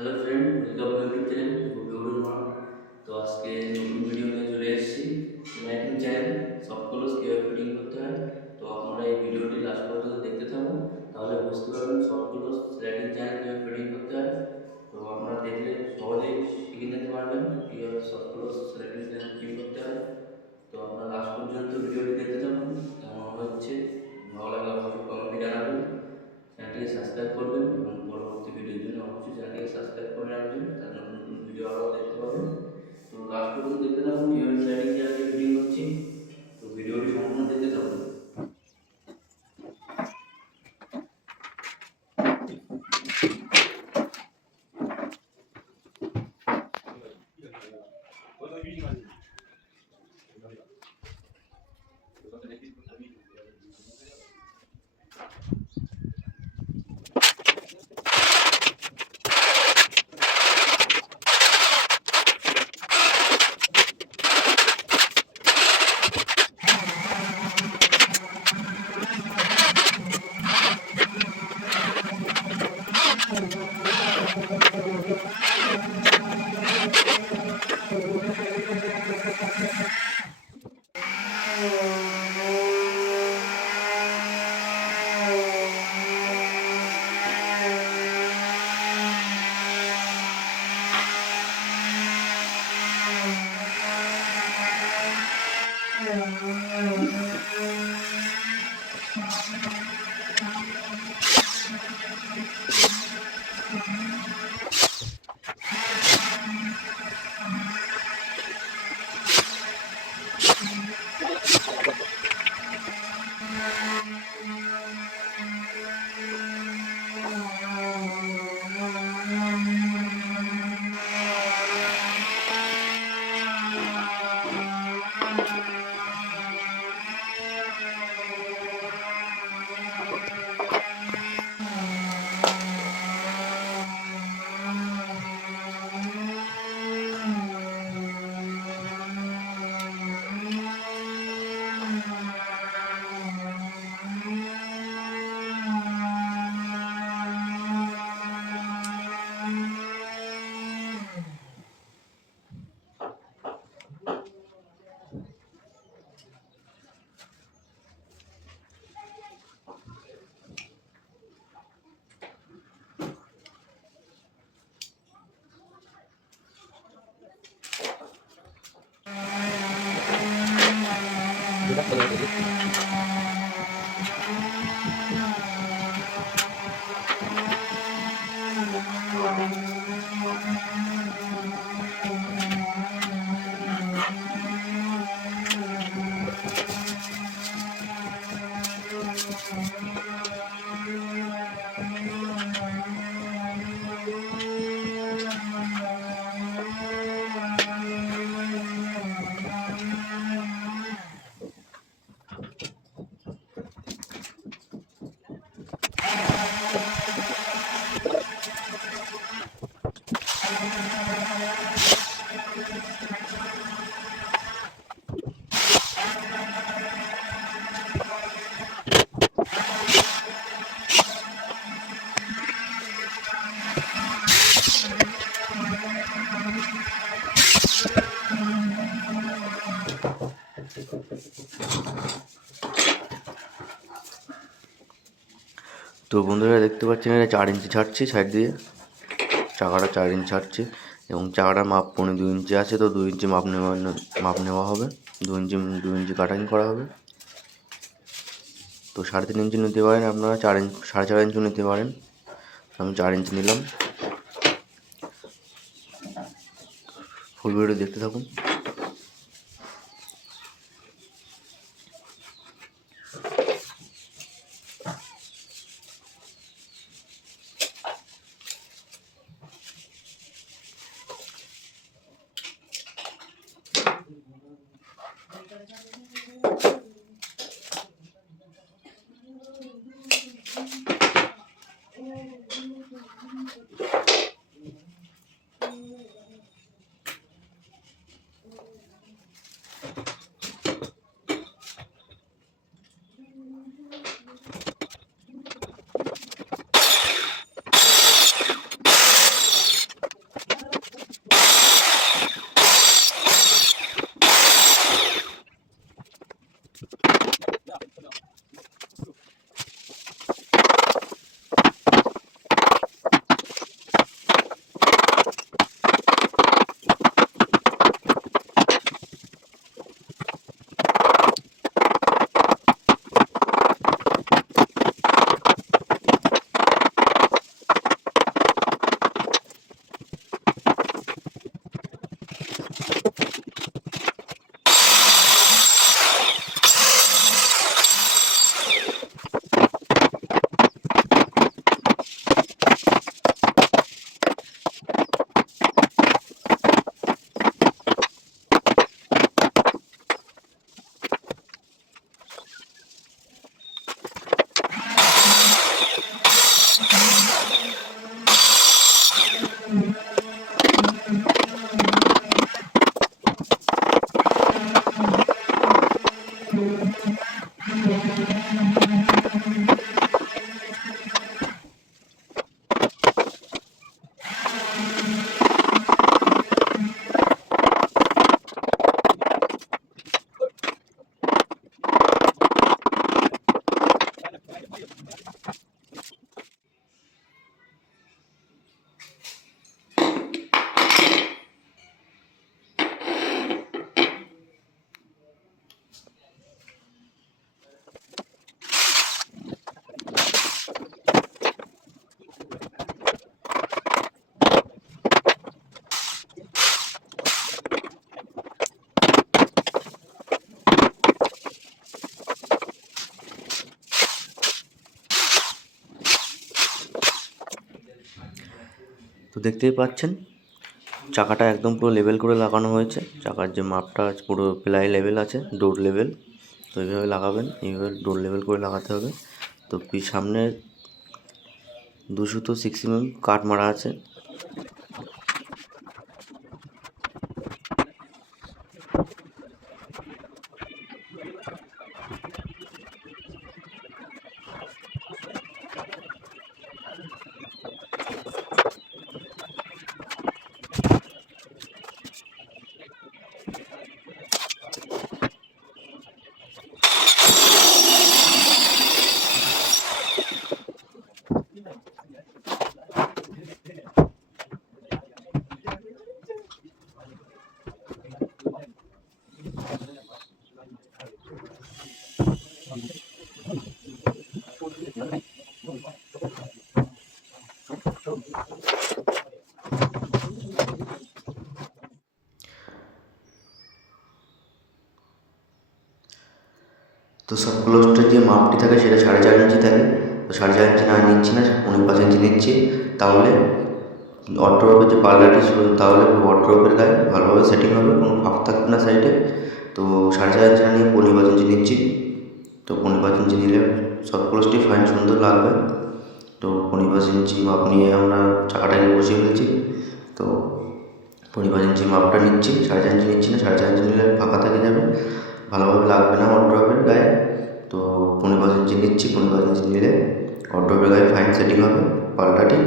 Hello friend, welcome to YouTube channel Gaurav Mark. তো আজকে নতুন ভিডিও নিয়ে চলে এসেছি। লাইটিং চ্যানেল সফট ক্লোজ কীভাবে ফিটিং করতে হয়। তো আপনারা এই ভিডিওটি লাস্ট পর্যন্ত দেখতে থাকুন, তাহলে বুঝতে পারবেন সফট ক্লোজ লাইটিং চ্যানেল কীভাবে ফিটিং করতে হয়। তো আপনারা দেখলে সহজেই শিখে নিতে পারবেন কীভাবে soft close lighting channel fitting করতে হয়। তো আপনারা লাস্ট পর্যন্ত ভিডিওটি দেখতে থাকুন, কেমন হচ্ছে ভালো লাগলে অবশ্যই কমেন্টে জানাবেন। চ্যানেলটিকে সাবস্ক্রাইব করবেন এবং পরবর্তী ভিডিওর জন্য অবশ্যই চ্যানেলটিকে সাবস্ক্রাইব করে রাখবেন, তার নতুন নতুন ভিডিও আরও দেখতে পাবেন। তো লাস্ট পর্যন্ত দেখতে থাকুন কীভাবে স্লাইডিং চ্যানেলটি ফিটিং করছি। তো ভিডিওটি সম্পূর্ণ দেখতে থাকুন। তো বন্ধুরা দেখতে পাচ্ছেন এটা 4 ইঞ্চি ছাড়ছে সাইড দিয়ে, চাকাটা 4 ইঞ্চি ছাড়ছে এবং চাকাটার মাপ 2.5 ইঞ্চি আছে। তো 2 ইঞ্চি মাপ নেওয়া হবে, 2 ইঞ্চি কাটিং করা হবে। তো 3.5 ইঞ্চি নিতে পারেন আপনারা, 4.5 ইঞ্চি নিতে পারেন। আমি 4 ইঞ্চি নিলাম। ফুল ভিডিও দেখতে থাকুন। দেখতেই পাচ্ছেন চাকাটা একদম পুরো লেভেল করে লাগানো হয়েছে। চাকার যে মাপটা আছে পুরো প্লাই লেভেল আছে, ডোর লেভেল। তো এইভাবে লাগাবেন, এইভাবে ডোর লেভেল করে লাগাতে হবে। তো সামনে 2 সুতো 6 কাট মারা আছে। তো সব ক্লোজটার যে মাপটি থাকে সেটা 4.5 ইঞ্চি থাকে। তো 4.5 ইঞ্চি না নিচ্ছি না, 5.5 ইঞ্চি নিচ্ছি। তাহলে ওয়ার্ডরোবের যে পাল্লাটি তাহলে ওয়ার্ডরোবের গায়ে ভালোভাবে সেটিং হবে, কোনো ফাঁক থাকবে না সাইডে। তো 4.5 ইঞ্চি না নিয়ে 5.5 ইঞ্চি নিচ্ছি। তো 5.5 ইঞ্চি নিলে সব ক্লোজটি ফাইন সুন্দর লাগবে। তো 5.5 ইঞ্চি মাপ নিয়ে আমরা চাকাটাকে বসিয়ে ফেলছি। তো 5.5 ইঞ্চি মাপটা নিচ্ছি, 4.5 ইঞ্চি নিচ্ছি না। 4.5 ইঞ্চি নিলে ফাঁকা থেকে যাবে, ভালোভাবে লাগবে না ওয়ার্ডরোবের গায়ে। তো 5.5 ইঞ্চি নিচ্ছি, 5.5 ইঞ্চি নিলে ওয়ার্ডরোবের গায়ে ফাইন সেটিং হবে পাল্লাটি।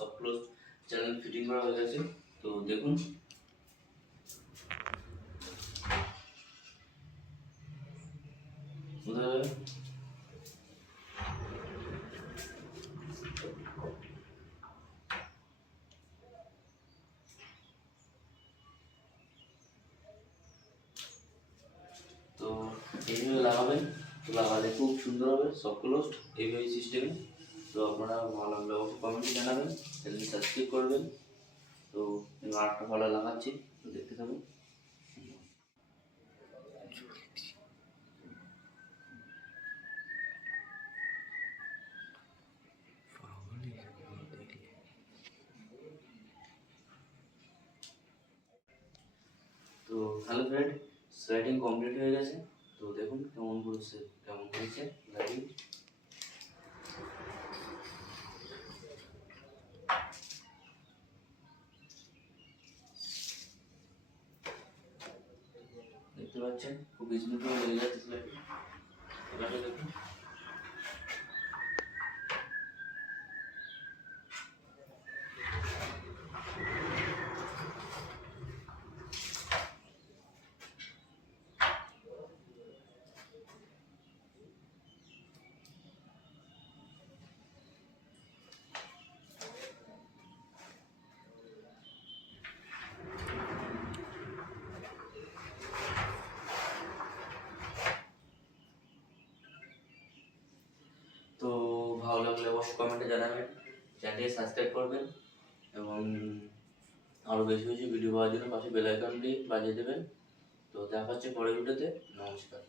সব ক্লোজ চ্যানেল ফিটিং করা হয়ে গেছে। তো দেখুন তো এইভাবে লাগাবেন। তো লাগালে খুব সুন্দর হবে সব ক্লোজ এইভাবে সিস্টেমে। তো আপনারা ভালো লাগলে অবশ্যই কমেন্টে জানাবেন, চ্যানেল সাবস্ক্রাইব করবেন। তো আরেকটা ভালো লাগাচ্ছি, তো দেখতে থাকুন। তো হ্যালো ফ্রেন্ড, স্লাইডিং কমপ্লিট হয়ে গেছে। তো দেখুন কেমন বলছে, কেমন হয়েছে লাইটিং। দেখতে পাচ্ছেন খুব স্মুথলি লেগে যাচ্ছে স্লাইডিং। এবারে দেখুন তো ভালো লাগলে অবশ্যই কমেন্টে জানাবেন, চ্যানেলটি সাবস্ক্রাইব করবেন এবং আরও বেশি বেশি ভিডিও পাওয়ার জন্য পাশে বেল আইকনটি বাজিয়ে দেবেন। তো দেখা হচ্ছে পরের ভিডিওতে। নমস্কার।